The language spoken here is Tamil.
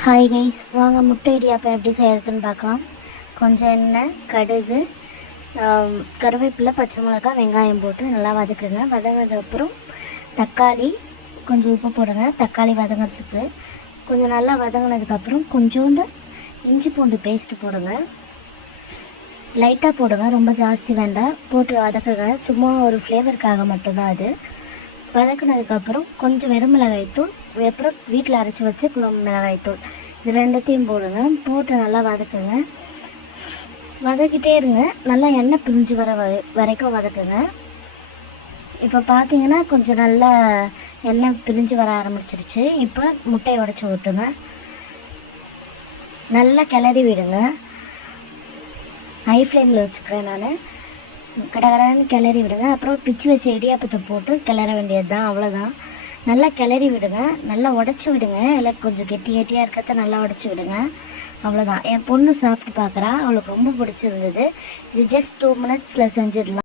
ஹாய் கைஸ், வாங்க முட்டை இடியாப்பம் எப்படி செய்கிறதுன்னு பார்க்கலாம். கொஞ்சம் எண்ணெய், கடுகு, கருவேப்பிலை, பச்சை மிளகாய், வெங்காயம் போட்டு நல்லா வதக்குங்க. வதங்கினதுக்கப்புறம் தக்காளி, கொஞ்சம் உப்பு போடுங்க. தக்காளி வதங்கிறதுக்கு கொஞ்சம் நல்லா வதங்கினதுக்கப்புறம் கொஞ்சோண்டு இஞ்சி பூண்டு பேஸ்ட்டு போடுங்க. லைட்டாக போடுங்க, ரொம்ப ஜாஸ்தி வேண்டாம். போட்டு வதக்குங்க. சும்மா ஒரு ஃப்ளேவருக்காக மட்டும்தான் அது. வதக்குனதுக்கப்புறம் கொஞ்சம் வெறும் மிளகாய்த்தூள், அப்புறம் வீட்டில் அரைச்சி வச்சு குழம்பு மிளகாய்த்தூள், இது ரெண்டுத்தையும் போடுங்க. போட்டு நல்லா வதக்குங்க. வதக்கிட்டே இருங்க. நல்லா எண்ணெய் பிரிஞ்சு வரைக்கும் வதக்குங்க. இப்போ பார்த்தீங்கன்னா கொஞ்சம் நல்லா எண்ணெய் பிரிஞ்சு வர ஆரம்பிச்சிருச்சு. இப்போ முட்டையை உடச்சி ஊற்றுங்க. நல்லா கிளறி விடுங்க. ஹை ஃப்ளேமில் வச்சுக்கிறேன் நான். கடகடன்னு கிளறி விடுங்க. அப்புறம் பிச்சு வச்ச இடியாப்பத்தை போட்டு கிளற வேண்டியது தான், அவ்வளோதான். நல்லா கிளறி விடுங்க. நல்லா உடச்சி விடுங்க. எல்லாம் கொஞ்சம் கெட்டியாக இருக்கிறத நல்லா உடச்சி விடுங்க, அவ்வளோதான். என் பொண்ணு சாப்பிட்டு பார்க்குறா, அவளுக்கு ரொம்ப பிடிச்சிருந்தது. இது ஜஸ்ட் 2 மினிட்ஸில் செஞ்சிடலாம்.